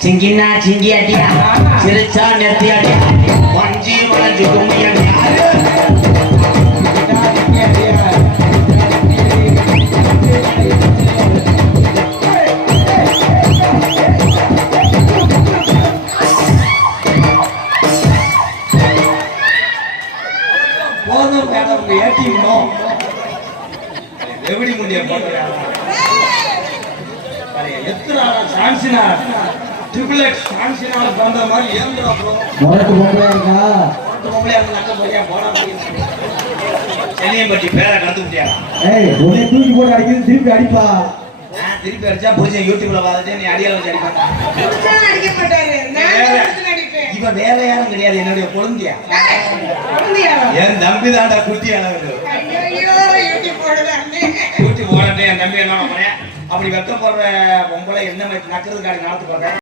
சிங்கினா சிங்கி அடியா சிரிச்சா நெத்தி அடியா வஞ்சி வளைஞ்சு கும்மி அடியா போதும் மேடம் ஏடிஎம் எப்படி முடிய போடுறாங்க எத்தனை சான்சினா ட்ரிபிள் எக்ஸ் சான்சினால பிறந்த மாதிரி ஏந்திரா ப்ரோ உனக்கு பொம்பளையா இருக்கா பொம்பளையா இருந்தாக்க போறியா போடா சென்னையம்பட்டி பேரை கலந்து விட்டியா உன்னை தூக்கி போட்டு அடிக்கிறது திருப்பி அடிப்பா திருப்பி அடிச்சா புரிஞ்ச யூடியூப்ல பார்த்துட்டு நீ அடியால வச்சு இவன் வேற யாரும் கிடையாது என்னுடைய குழந்தையா என் தம்பி தாண்டா குட்டி அளவு கூட்டி போடட்டே என் தம்பி என்ன பண்ணேன் அப்படி வெக்க போடுற பொம்பளை என்ன மாதிரி நக்கிறதுக்காடி நடத்து போடுறேன்